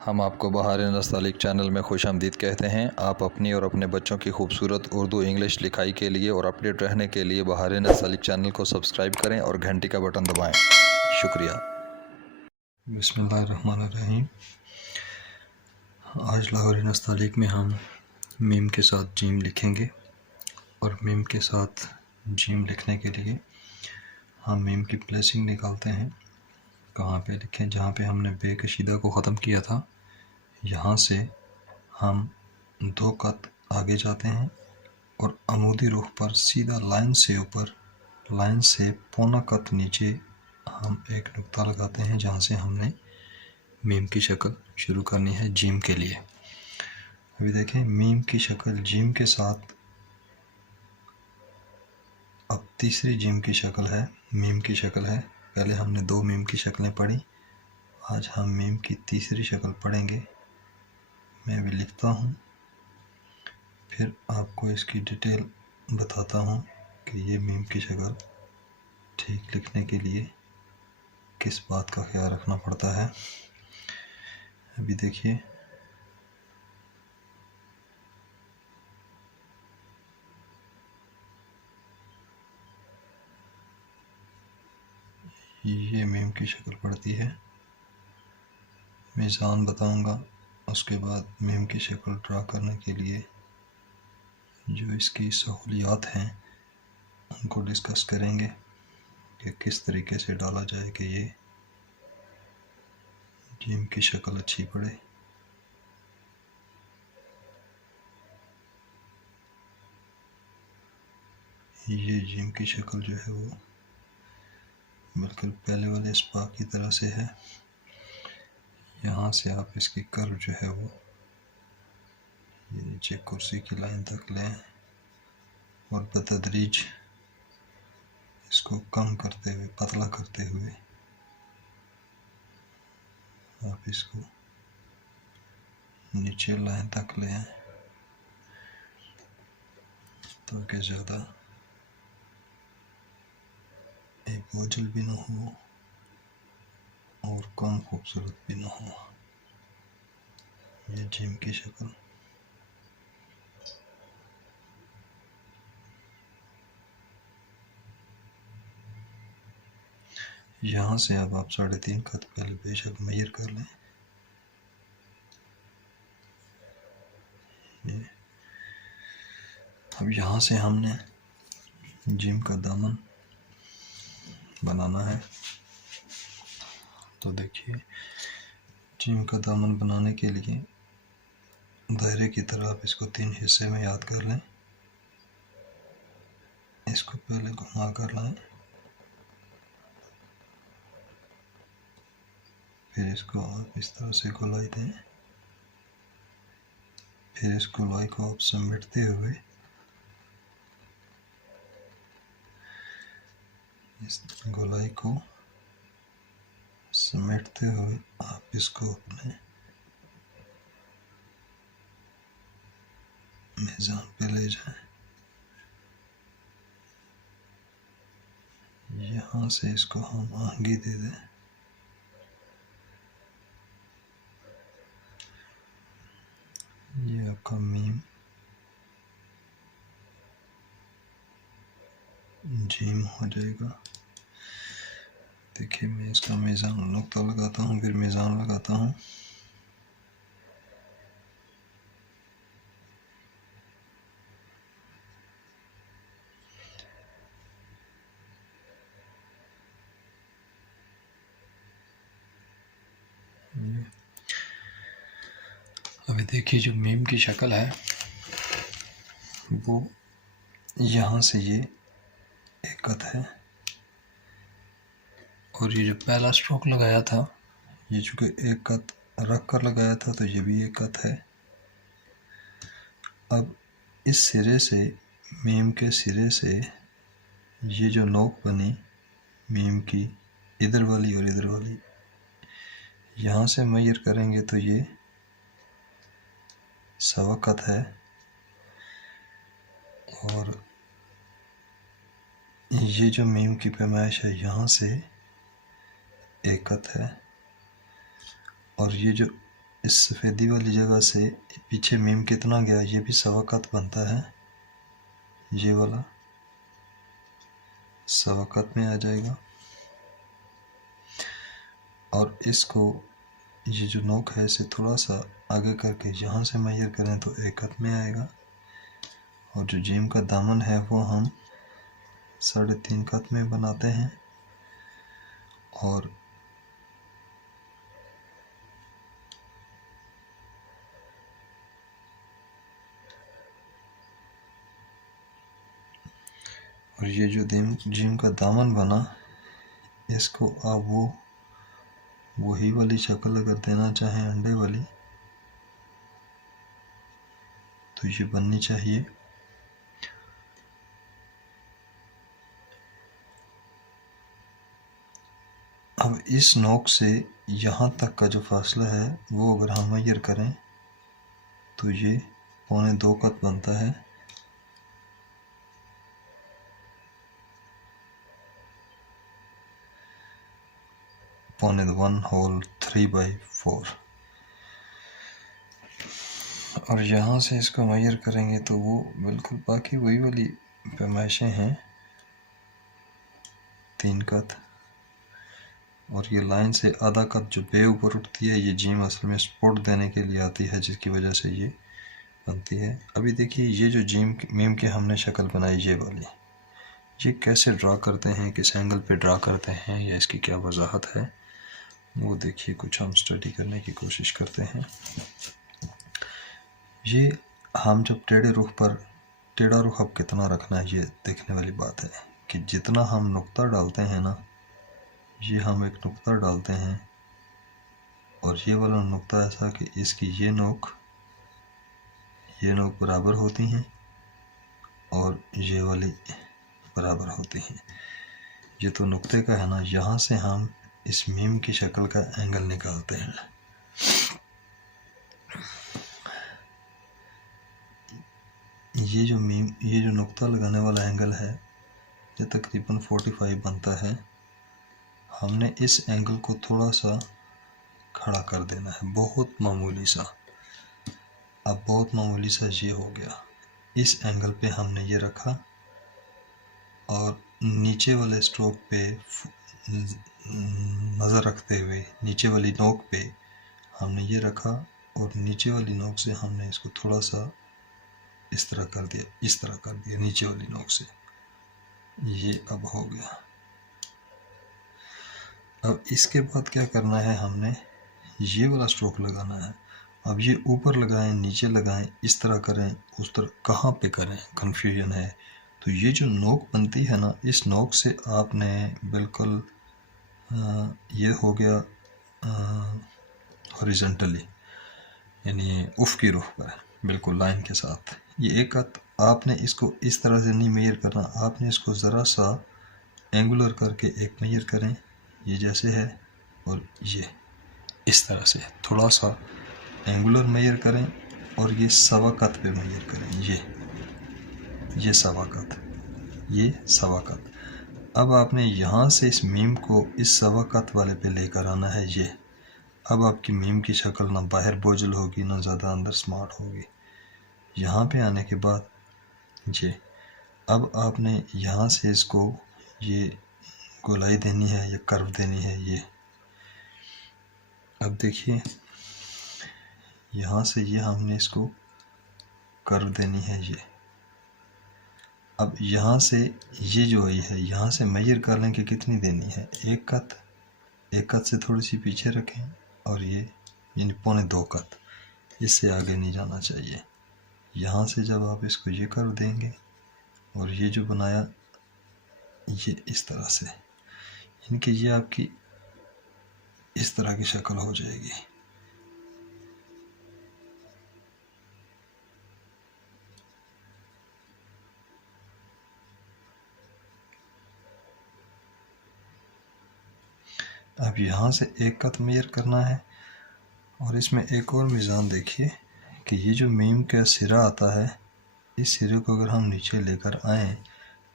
हम आपको बहार नस्तालिक चैनल में खुशामदीद कहते हैं। आप अपनी और अपने बच्चों की खूबसूरत उर्दू इंग्लिश लिखाई के लिए और अपडेट रहने के लिए बहार नस्तालिक चैनल को सब्सक्राइब करें और घंटी का बटन दबाएं। शुक्रिया। बिस्मिल्लाहिर्रहमानिर्रहीम। आज लाहौरी नस्तालिक में हम मीम के साथ जीम लिखेंगे और मीम के साथ जीम लिखने के लिए हम मीम की प्लेसिंग निकालते हैं। कहाँ पे लिखें? जहाँ पे हमने बेकशीदा को ख़त्म किया था, यहाँ से हम 2 कत आगे जाते हैं और अमूदी रुख पर सीधा लाइन से ऊपर, लाइन से पौना कत नीचे हम एक नुक्ता लगाते हैं, जहाँ से हमने मीम की शक्ल शुरू करनी है जीम के लिए। अभी देखें, मीम की शक्ल जीम के साथ अब तीसरी जीम की शक्ल है, मीम की शक्ल है। पहले हमने 2 मीम की शक्लें पढ़ी, आज हम मीम की तीसरी शक्ल पढ़ेंगे। मैं भी लिखता हूँ, फिर आपको इसकी डिटेल बताता हूँ कि ये मीम की शक्ल ठीक लिखने के लिए किस बात का ख्याल रखना पड़ता है। अभी देखिए, ये मीम की शक्ल पड़ती है। मीज़ान बताऊंगा, उसके बाद मीम की शक्ल ड्रा करने के लिए जो इसकी सहूलियात हैं उनको डिस्कस करेंगे कि किस तरीके से डाला जाए कि ये जीम की शक्ल अच्छी पड़े। ये जीम की शक्ल जो है वो बिल्कुल पहले वाले स्पा की तरह से है। यहाँ से आप इसकी कर्व जो है वो ये नीचे कुर्सी की लाइन तक लें और बतदरीज इसको कम करते हुए, पतला करते हुए आप इसको नीचे लाइन तक ले आए ताकि ज़्यादा एक बोझल भी ना हो और कम खूबसूरत भी ना हो। ये जीम की शक्ल यहाँ से अब आप 3.5 कत पहले बेशक मेजर कर लें। ये अब यहाँ से हमने जिम का दामन बनाना है। तो देखिए, जिम का दामन बनाने के लिए दायरे की तरह आप इसको 3 हिस्से में याद कर लें। इसको पहले घुमा कर लाएं, फिर इसको आप इस तरह से गोलाई दें, फिर इस गोलाई को आप समेटते हुए इस गोलाई को समेटते हुए आप इसको अपने मीज़ान पे ले जाएं। यहाँ से इसको हम आंगी दे दें। ये आपका मीम जीम हो जाएगा। देखिए, मैं इसका मीज़ान नुक्ता लगाता हूँ, फिर मीज़ान लगाता हूँ। अभी देखिए, जो मीम की शक्ल है वो यहाँ से ये एक कत है और ये जो पहला स्ट्रोक लगाया था, ये चूँकि एक कत रख कर लगाया था तो ये भी एक कत है। अब इस सिरे से, मीम के सिरे से ये जो नोक बनी मीम की, इधर वाली और इधर वाली, यहाँ से मेजर करेंगे तो ये 1.25 कत है और ये जो मीम की पैमाइश है यहाँ से 1 कत है और ये जो इस सफ़ेदी वाली जगह से पीछे मीम कितना गया, ये भी सवा कत बनता है, ये वाला सवा कत में आ जाएगा। और इसको ये जो नोक है इसे थोड़ा सा आगे करके यहाँ से मेजर करें तो 1 कत में आएगा। और जो जीम का दामन है वो हम 3.5 कत में बनाते हैं। और ये जो जीम का दामन बना, इसको आप वही वाली शक्ल अगर देना चाहें अंडे वाली तो ये बननी चाहिए। अब इस नोक से यहाँ तक का जो फासला है वो अगर हम मेजर करें तो ये 2.25 कत बनता है। पौने 1/3/4। और यहाँ से इसको मेजर करेंगे तो वो बिल्कुल बाकी वही वाली पैमाइशें हैं, 3 कत। और ये लाइन से आधा कत जो बे ऊपर उठती है, ये जीम असल में सपोर्ट देने के लिए आती है, जिसकी वजह से ये बनती है। अभी देखिए ये जो मीम के हमने शक्ल बनाई ये वाली, ये कैसे ड्रा करते हैं, किस एंगल पे ड्रा करते हैं, या इसकी क्या वजाहत है वो देखिए, कुछ हम स्टडी करने की कोशिश करते हैं। ये हम जब टेढ़े रुख पर, टेढ़ा रुख अब कितना रखना है ये देखने वाली बात है कि जितना हम नुक्ता डालते हैं ना, ये हम एक नुक्ता डालते हैं और ये वाला नुक्ता ऐसा कि इसकी ये नोक बराबर होती हैं और ये वाली बराबर होती हैं। ये तो नुक्ते का है ना, यहाँ से हम इस मीम की शक्ल का एंगल निकालते हैं। ये जो नुक्ता लगाने वाला एंगल है ये तकरीबन 45 बनता है। हमने इस एंगल को थोड़ा सा खड़ा कर देना है, बहुत मामूली सा। अब बहुत मामूली सा ये हो गया। इस एंगल पे हमने ये रखा और नीचे वाले स्ट्रोक पे नज़र रखते हुए नीचे वाली नोक पे हमने ये रखा और नीचे वाली नोक से हमने इसको थोड़ा सा इस तरह कर दिया नीचे वाली नोक से। ये अब हो गया। अब इसके बाद क्या करना है, हमने ये वाला स्ट्रोक लगाना है। अब ये ऊपर लगाएं, नीचे लगाएं, इस तरह करें, उस तरह कहाँ पे करें, कन्फ्यूजन है। तो ये जो नोक बनती है ना, इस नोक से आपने बिल्कुल ये हो गया हॉरिजॉन्टली, यानी उफ़क़ी रुख पर बिल्कुल लाइन के साथ। ये एक कत आपने इसको इस तरह से नहीं मेजर करना, आपने इसको ज़रा सा एंगुलर करके एक मेजर करें, ये जैसे है, और ये इस तरह से थोड़ा सा एंगुलर मेजर करें और ये सवा कत पे मेजर करें। ये सवा कत। अब आपने यहाँ से इस मीम को इस सवा कत वाले पे लेकर आना है। ये अब आपकी मीम की शक्ल ना बाहर बोझल होगी ना ज़्यादा अंदर स्मार्ट होगी। यहाँ पे आने के बाद ये अब आपने यहाँ से इसको ये गोलाई देनी है या कर्व देनी है। ये अब देखिए यहाँ से ये हमने इसको कर्व देनी है। ये अब यहाँ से ये जो है यहाँ से मेजर कर लें कि कितनी देनी है। एक कत से थोड़ी सी पीछे रखें और ये यानी 2.25 कत, इससे आगे नहीं जाना चाहिए। यहाँ से जब आप इसको ये कर्व देंगे और ये जो बनाया ये इस तरह से, यानी कि ये आपकी इस तरह की शक्ल हो जाएगी। अब यहाँ से एक कत मेजर करना है और इसमें एक और मिज़ान देखिए कि ये जो मीम का सिरा आता है, इस सिरे को अगर हम नीचे लेकर आएँ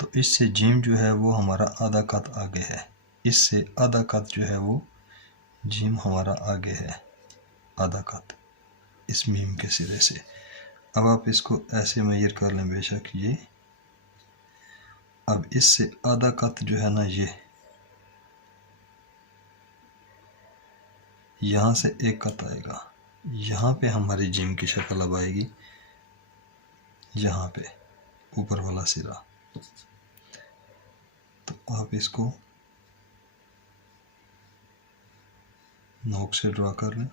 तो इससे जीम जो है वो हमारा आधा कत आगे है, इससे आधा कत जो है वो जीम हमारा आगे है। आधा कत इस मीम के सिरे से। अब आप इसको ऐसे मेजर कर लें बेशक ये, अब इससे आधा कत जो है ना, ये यहाँ से एक कत आएगा, यहाँ पे हमारी जीम की शक्ल अब आएगी, यहाँ पे ऊपर वाला सिरा। तो आप इसको नोक से ड्रा कर लें,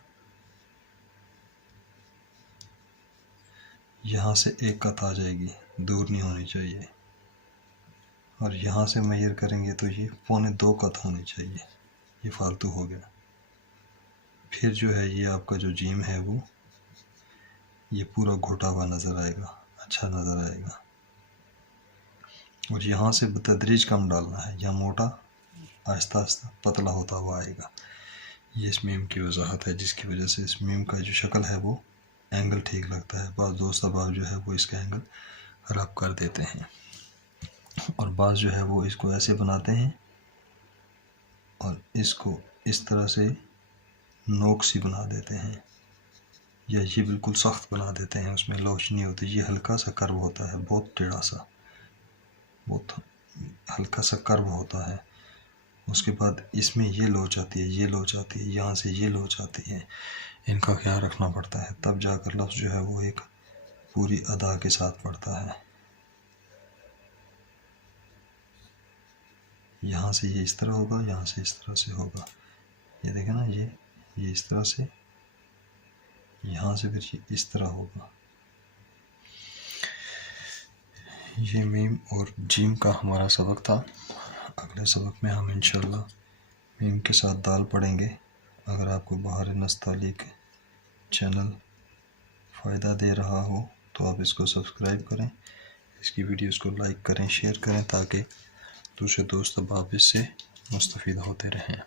यहाँ से एक कत आ जाएगी, दूर नहीं होनी चाहिए, और यहाँ से मेजर करेंगे तो ये 1.25 कत होनी चाहिए, ये फालतू हो गया। फिर जो है ये आपका जो जीम है वो ये पूरा घुटा हुआ नज़र आएगा, अच्छा नज़र आएगा। और यहाँ से बतदरीज कम डालना है, यहाँ मोटा आहिस्ता आहिस्ता पतला होता हुआ आएगा। ये इस मीम की वजाहत है जिसकी वजह से इस मीम का जो शक्ल है वो एंगल ठीक लगता है। बाज़ दोस्त अहबाब जो है वो इसका एंगल ख़राब कर देते हैं, और बाज़ जो है वो इसको ऐसे बनाते हैं और इसको इस तरह से नोक सी बना देते हैं, या ये बिल्कुल सख्त बना देते हैं, उसमें लोच नहीं होती। ये हल्का सा कर्व होता है, बहुत टेढ़ा सा, बहुत हल्का सा कर्व होता है। उसके बाद इसमें ये लोच आती है, ये लोच आती है, यहाँ से ये लोच आती है, इनका ख्याल रखना पड़ता है, तब जाकर लफ्ज़ जो है वो एक पूरी अदा के साथ पड़ता है। यहाँ से ये इस तरह होगा, यहाँ से इस तरह से होगा, ये देखें ना, ये इस तरह से, यहाँ से फिर ये इस तरह होगा। ये मीम और जीम का हमारा सबक था। अगले सबक में हम इंशाल्लाह मीम के साथ दाल पढ़ेंगे। अगर आपको बहार नस्तालिक चैनल फ़ायदा दे रहा हो तो आप इसको सब्सक्राइब करें, इसकी वीडियोस को लाइक करें, शेयर करें, ताकि दूसरे दोस्त अब इससे मुस्तफ़ीद होते रहें।